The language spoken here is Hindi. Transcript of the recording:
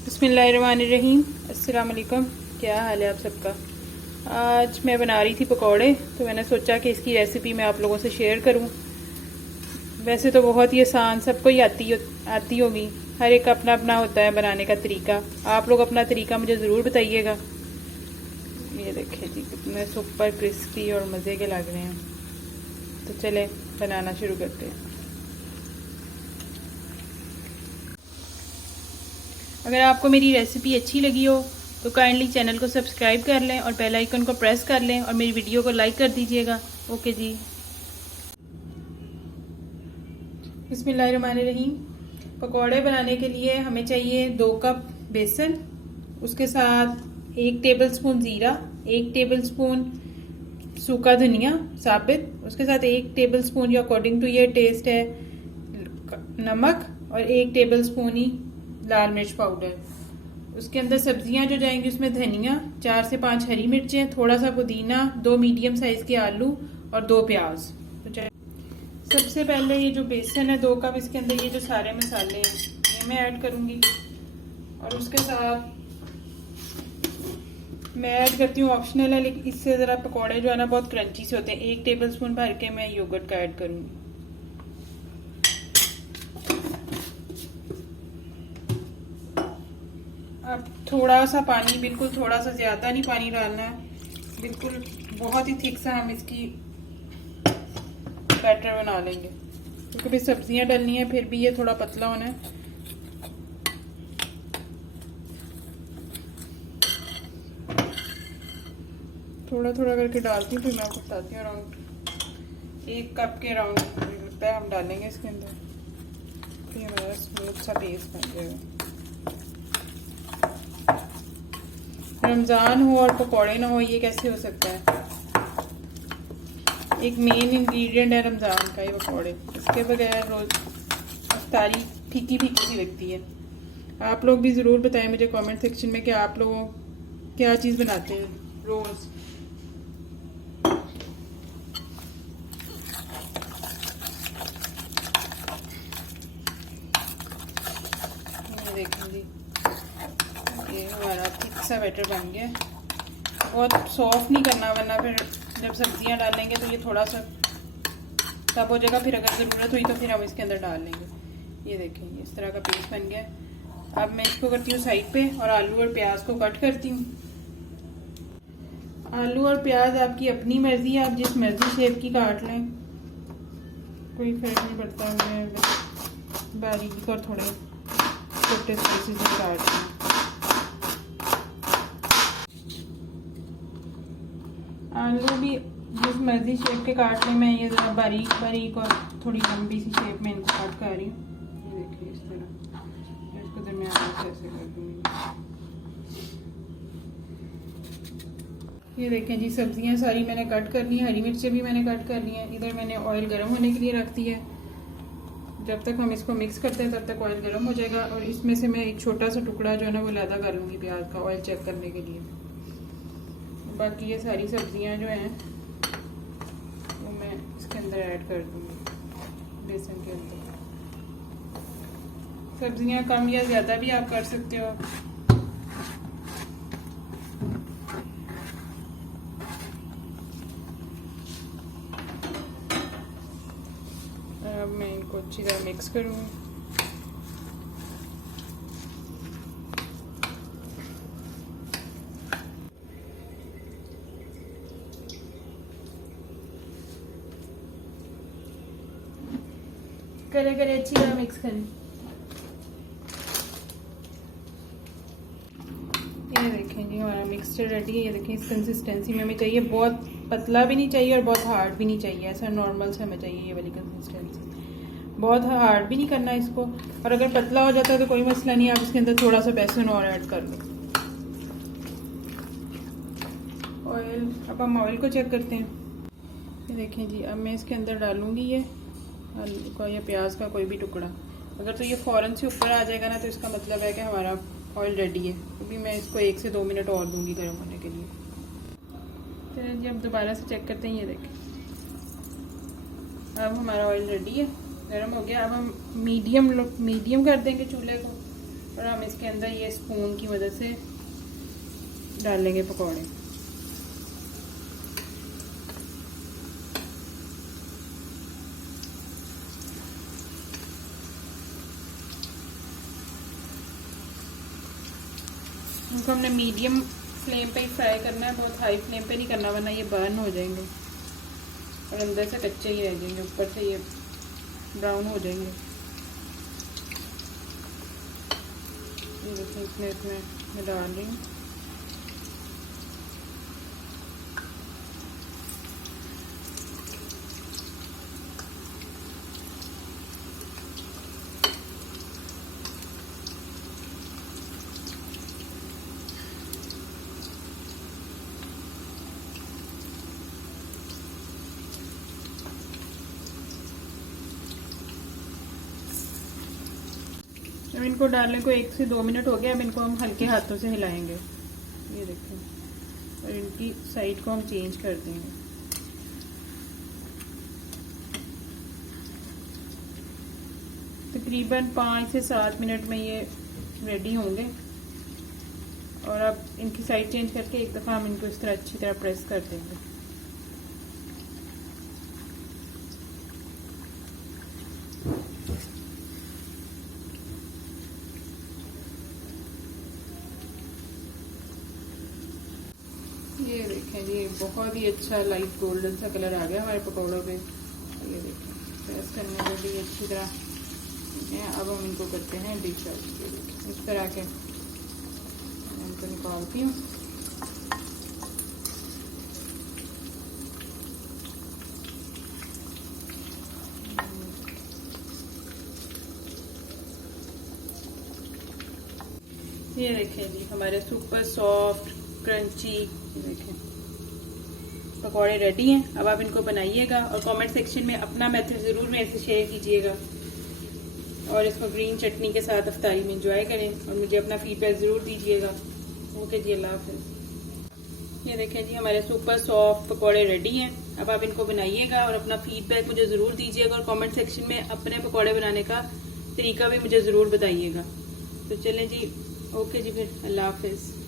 बिस्मिल्लाहिर्रहमानिर्रहीम। अस्सलाम वालेकुम। क्या हाल है आप सबका। आज मैं बना रही थी पकौड़े, तो मैंने सोचा कि इसकी रेसिपी मैं आप लोगों से शेयर करूं। वैसे तो बहुत ही आसान, सबको ही आती होगी। हर एक अपना अपना होता है बनाने का तरीका। आप लोग अपना तरीका मुझे ज़रूर बताइएगा। ये देखिए जी, कितने सुपर क्रिस्पी और मज़े के लग रहे हैं। तो चले बनाना शुरू करते हैं। अगर आपको मेरी रेसिपी अच्छी लगी हो तो काइंडली चैनल को सब्सक्राइब कर लें और बेल आइकन को प्रेस कर लें और मेरी वीडियो को लाइक कर दीजिएगा। ओके जी। बिस्मिल्लाहिर्रहमानिर्रहीम। पकौड़े बनाने के लिए हमें चाहिए 2 कप बेसन, उसके साथ 1 टेबलस्पून ज़ीरा, 1 टेबलस्पून सूखा धनिया साबित, उसके साथ 1 टेबलस्पून या अकॉर्डिंग टू योर टेस्ट है नमक, और 1 टेबलस्पून ही लाल मिर्च पाउडर। उसके अंदर सब्जियां जो जाएंगी उसमें धनिया, 4 से 5 हरी मिर्चें, थोड़ा सा पुदीना, 2 मीडियम साइज के आलू और 2 प्याज। तो सबसे पहले ये जो बेसन है 2 कप, इसके अंदर ये जो सारे मसाले हैं ये मैं ऐड करूंगी। और उसके साथ मैं ऐड करती हूँ, ऑप्शनल है लेकिन इससे ज़रा पकौड़े जो है ना बहुत क्रंची से होते हैं, 1 टेबलस्पून भर के मैं योगर्ट का ऐड करूंगी। अब थोड़ा सा पानी, बिल्कुल थोड़ा सा, ज़्यादा नहीं पानी डालना है, बिल्कुल बहुत ही थिक सा हम इसकी बैटर बना लेंगे, क्योंकि भी सब्जियां डालनी है, फिर भी ये थोड़ा पतला होना है। थोड़ा थोड़ा करके डालती हूँ, फिर मैं आपको बताती हूँ। अराउंड 1 कप के अराउंड लगता है हम डालेंगे इसके अंदर, फिर हमारा स्मूथ सा पेस्ट बन जाएगा। रमज़ान हो और पकौड़े ना हो, ये कैसे हो सकता है। एक मेन इंग्रेडिएंट है रमज़ान का ये पकौड़े, इसके बगैर रोज़ अफ्तारी फीकी फीकी सी लगती है। आप लोग भी ज़रूर बताएं मुझे कमेंट सेक्शन में कि आप लोग क्या चीज़ बनाते हैं रोज़। ये देखें जी, ये हमारा थिक सा बैटर बन गया। बहुत सॉफ्ट नहीं करना, वरना फिर जब सब्जियां डालेंगे तो ये थोड़ा सा तब हो जाएगा, फिर अगर ज़रूरत हुई तो फिर हम इसके अंदर डाल लेंगे। ये देखें इस तरह का पेस्ट बन गया। अब मैं इसको करती हूँ साइड पे और आलू और प्याज को कट करती हूँ। आलू और प्याज आपकी अपनी मर्जी है, आप जिस मर्जी शेप की काट लें, कोई फर्क नहीं पड़ता। मैं बारीक और थोड़े छोटे स्लाइसेस में काट लें। आलू भी जिस मर्जी शेप के काट लें, मैं ये ज़रा बारीक बारीक और थोड़ी लंबी सी शेप में इनको काट कर रही हूँ। ये देखिए इस तरह, इसको दरमियान से ऐसे कर दूँगी। ये देखें जी, सब्जियां सारी मैंने कट कर ली हैं, हरी मिर्चें भी मैंने कट कर ली हैं। इधर मैंने ऑयल गर्म होने के लिए रख दी है। जब तक हम इसको मिक्स करते हैं तब तक ऑयल गर्म हो जाएगा। और इसमें से मैं एक छोटा सा टुकड़ा जो है ना वो लैदा कर लूँगी प्याज का, ऑयल चेक करने के लिए। बाकी ये सारी सब्जियां जो हैं वो मैं इसके अंदर ऐड कर दूँगी, बेसन के अंदर। सब्जियां कम या ज़्यादा भी आप कर सकते हो। अब मैं इनको अच्छी तरह मिक्स करूँगी। करे करे अच्छी तरह मिक्स करें। ये देखें जी, हमारा मिक्सचर रेडी है। ये देखें इस कंसिस्टेंसी में हमें चाहिए, बहुत पतला भी नहीं चाहिए और बहुत हार्ड भी नहीं चाहिए, ऐसा नॉर्मल से हमें चाहिए ये वाली कंसिस्टेंसी। बहुत हार्ड भी नहीं करना इसको, और अगर पतला हो जाता है तो कोई मसला नहीं, आप इसके अंदर थोड़ा सा बेसन और ऐड कर लो। ऑयल, अब हम ऑयल को चेक करते हैं। ये देखें जी, अब मैं इसके अंदर डालूंगी ये आलू का या प्याज का कोई भी टुकड़ा। अगर तो ये फ़ौरन से ऊपर आ जाएगा ना तो इसका मतलब है कि हमारा ऑयल रेडी है। अभी मैं इसको 1 से 2 मिनट और दूंगी गर्म होने के लिए। चलिए जी, अब दोबारा से चेक करते हैं। ये देखें अब हमारा ऑयल रेडी है, गर्म हो गया। अब हम मीडियम कर देंगे चूल्हे को और हम इसके अंदर ये स्पून की मदद से डाल लेंगे पकौड़े। इनको हमने मीडियम फ्लेम पे ही फ्राई करना है, बहुत हाई फ्लेम पे नहीं करना वरना ये बर्न हो जाएंगे और अंदर से कच्चे ही रह जाएंगे, ऊपर से ये ब्राउन हो जाएंगे। ये देखिए इसमें मैं डाल रही हूँ। अब इनको डालने को 1 से 2 मिनट हो गया। अब इनको हम हल्के हाथों से हिलाएंगे, ये देखें, और इनकी साइड को हम चेंज कर देंगे। तकरीबन 5 से 7 मिनट में ये रेडी होंगे। और अब इनकी साइड चेंज करके एक दफ़ा हम इनको इस तरह अच्छी तरह प्रेस कर देंगे। ये देखें जी, बहुत ही अच्छा लाइट गोल्डन सा कलर आ गया हमारे पकौड़ों पे। ये देखें प्रेस करने में भी अच्छी तरह। अब हम इनको करते हैं डिश आउट। इस तरह के मैं इनको निकालती हूँ। ये देखें जी, हमारे सुपर सॉफ्ट क्रंची देखें पकौड़े रेडी हैं। अब आप इनको बनाइएगा और कमेंट सेक्शन में अपना मेथड ज़रूर मेरे से शेयर कीजिएगा और इसको ग्रीन चटनी के साथ इफ्तारी में एंजॉय करें और मुझे अपना फीडबैक ज़रूर दीजिएगा। ओके जी, अल्लाह हाफ़िज़। ये देखें जी, हमारे सुपर सॉफ्ट पकौड़े रेडी हैं। अब आप इनको बनाइएगा और अपना फीडबैक मुझे ज़रूर दीजिएगा और कमेंट सेक्शन में अपने पकौड़े बनाने का तरीका भी मुझे ज़रूर बताइएगा। तो चलें जी, ओके जी, फिर अल्लाह हाफ़िज़।